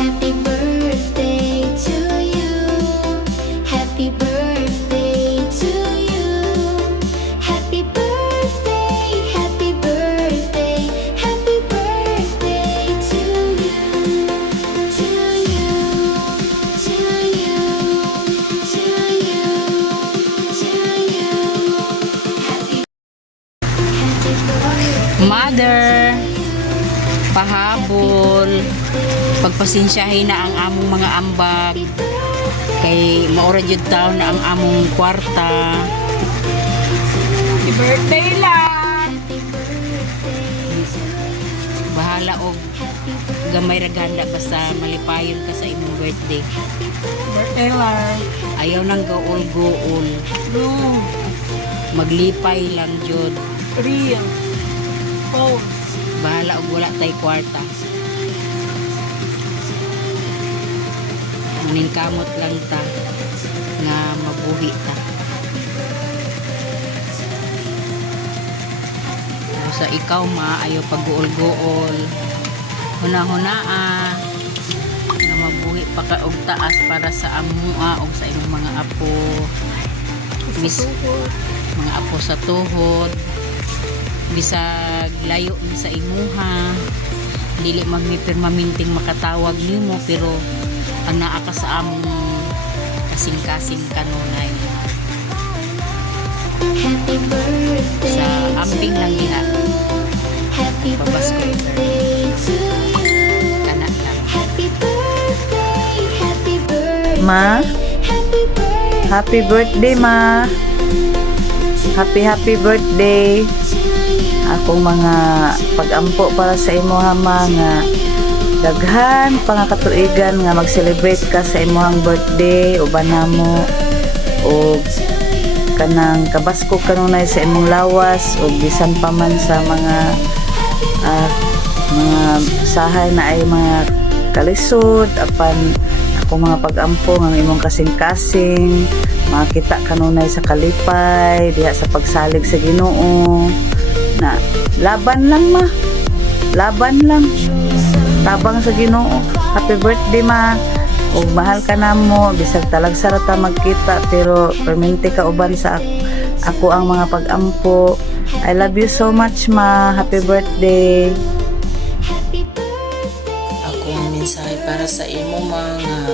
Happy birthday to you. Happy birthday to you. Happy birthday, happy birthday, happy birthday to you. To you, to you, to you, to you. Happy birthday. Mother, pahabol. Pagpasensyahin na ang among mga ambag. Kay maura jud taon na ang among kwarta. Happy birthday lang. Bahala og gamay ra ganda basta malipayon ka sa imong birthday. Birthday lang. Ayaw nang gaul-guol. No. Maglipay lang jud. Real. Phone. Bahala og wala tay kwarta. Maningkamot lang ta nga mabuhi ta. Sa ikaw ma ayaw pag-guol-guol. Huna-hunaa nga mabuhi pa ka og taas para sa amua og sa imong mga apo. Mis mga apo sa tuhod. Bisag layo ni sa imuha. Dili magmipirmaminting makatawag nimo pero ang naa ka sa among kasing-kasing kanunay. Happy birthday Sa ambing lang diha. Happy Pabasko. birthday to you. Kana lang. Happy birthday, happy birthday. Ma, Happy birthday happy birthday ma. Happy birthday. Akong mga pag-ampo para sa imo ha ma nga daghan pa nga katuigan nga mag-celebrate ka sa imong birthday uban namo o kanang kabasko kanunay sa imong lawas o bisan pa man sa mga sahay na ay mga kalisod apan ako mga pag-ampo nga imong kasing-kasing makita kanunay sa kalipay diha sa pagsalig sa Ginoo na laban lang ma, laban lang tabang sa Ginoo. Happy birthday ma, ug mahal ka namo bisag talag sarata magkita pero permente ka uban sa ako ang mga pag-ampo. I love you so much ma, happy birthday. Akong mensahe para sa imo mga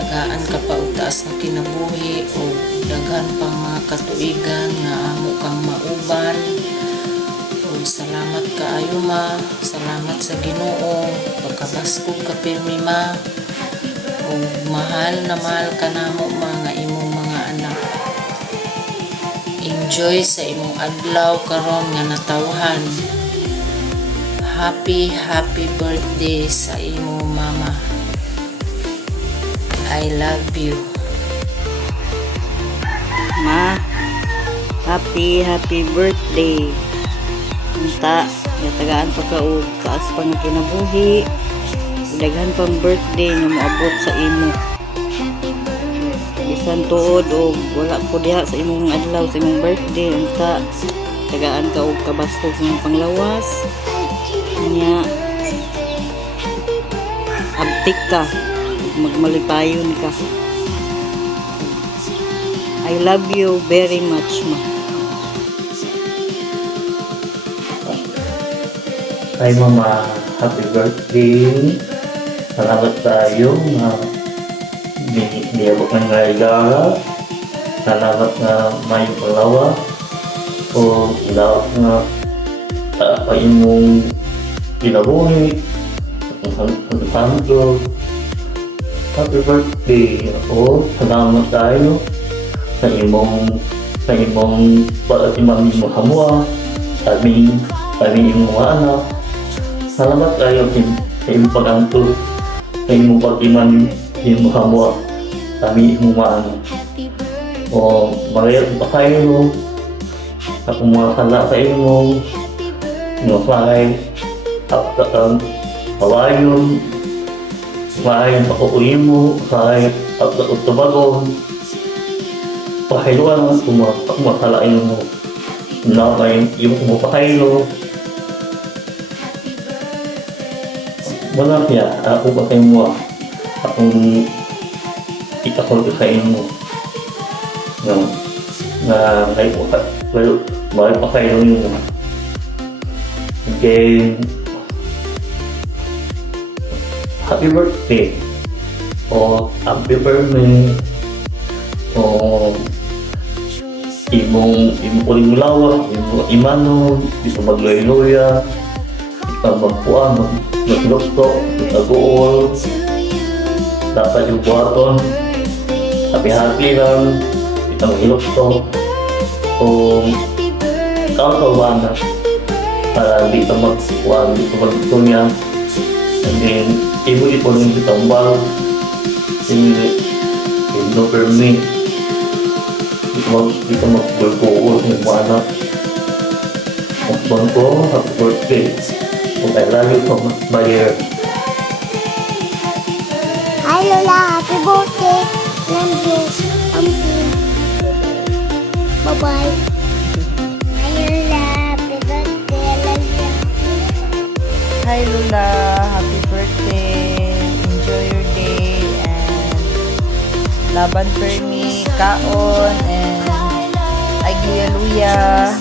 tagaan ka pa og taas nga kinabuhi o daghan pang mga katuigan nga amo kang mauban. O salamat kaayo ma, salamat sa Ginoo pagkabaskog ka pirmi ma. O mahal na mahal ka namo mga imong mga anak. Enjoy sa imong adlaw karon nga natawhan. Happy birthday sa imo mama. I love you. Ma, happy birthday. Unta, tagaan pa ka og taas pa nga kinabuhi. Daghan pang birthday nga moabot sa imo. Bisan tuod og wala po diha sa imong adlaw sa imong birthday, unta tagaan ka og kabasko sa imong panglawas. Nya abtik ka, magmalipayon ka. I love you very much ma. Hi mama, happy birthday. Salamat tayo na niyabot ng regalo. Salamat na may palawa o lahat na ayun mong kinabuhi ang santo. Happy birthday ako. Salamat tayo sa imong paatiman mo hamwa sa aming imong mga anak. Salamat tayo sa imong pag-antol, sa imong pag-iman, sa imong hamwa, sa aming imong mga anak. O magayat pa kayo, sa kung mga sala sa imong, fly, kawayon, maayon sa kukuyin mo, kahit at tubagon, pahayuan ang kumasalain mo. Nakay yung kumapahaylo. Wala siya, ako pa kayo mo. Akong itakol ka sa inyo. Na may pa kayo mo. Okay. Happy birthday. O happy birthday. O imong uling mulawa, imong imanon, ito magloy-loya, ito magpuan, maglokto, ito gool, dapat yung buhaton, happy-happy lang, ito maglokto, kung kautawa na, para dito magpuan, dito magtunya, and then, imuli po nung ditambal, imuli, no permit, dito mag-bulko yung mga anak. Ang ko, happy birthday. Kung I love you so much, my dear. Hi Lola, happy birthday. Love you. Bye-bye. Hi Lola, happy birthday. Love you. Hi Lula, happy birthday. Enjoy your day and laban permi, kaon and Hallelujah.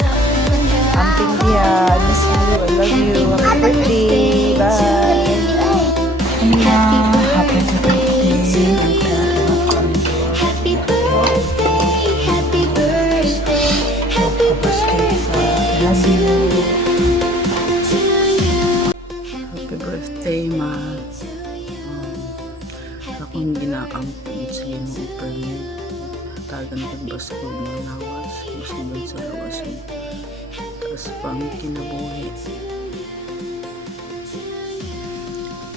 Amping dia, I miss you, I love you. Happy birthday. Bye. Happy birthday. Happy birthday. Happy birthday. Happy birthday. Love you. To you. Happy birthday, ma. Akong ginaampun sa iyo mo permi. Tagan pagbasko mo nawas. Gusto mo sa lawas mo. Taas pang kinabuhi.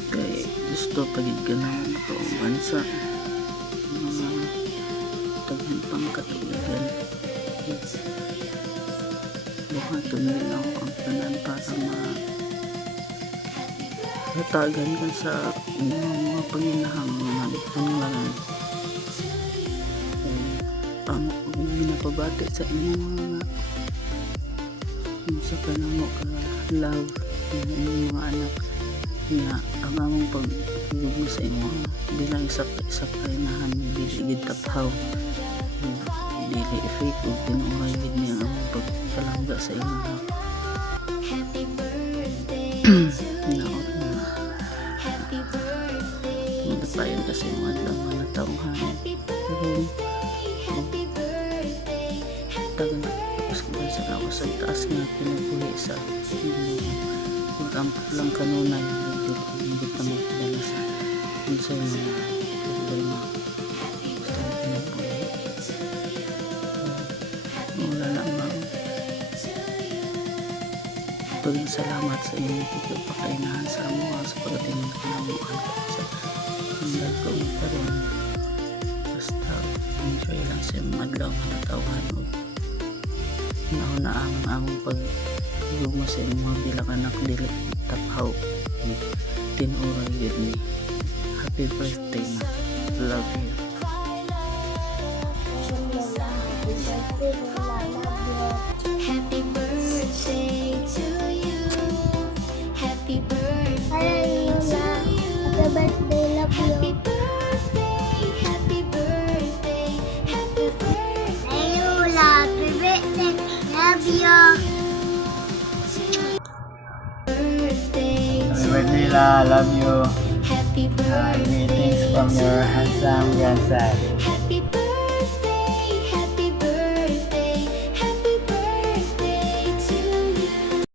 Kaya gusto pagid ka na makauban sa mga taghan pang katuligan. Buhaton din ako ang tanan para hatagan ka sa mga panginahanglan. Amo ko ginapabati sa inyong mga sa kanamo ka love ng inyong mga anak nga ang among pag-ibig mo sa inyo bilang isa kainahan dili gid taphaw dili fake o tinuhay gid niya ang pagpalangga sa inyo Happy birthday. naot na madapayon kasi mga adlaw nga natauhan pero tagang tapos ko sa lawas sa taas nga pinabuhi sa pag-ampap lang kanunay hindi pa magdala sa kung sa mga problema gusto mo pinabuhi wala na mga tuling salamat sa inyong pagpapakainahan sa amuha sa pagdating ng kinamuhan sa hanggang kong karoon basta enjoy lang sa madlaw nga natauhan o nauna ang among pag-igugma sa inyong mga bilang anak dili taphaw tinuray yun ni happy birthday ma love you Happy birthday to you. Happy birthday to you. Happy birthday, love you. Happy birthday, happy birthday, happy birthday. Hey Lola, happy birthday, love you. Birthday Happy birthday, La. Love you. happy birthday. Greetings from your handsome grandson.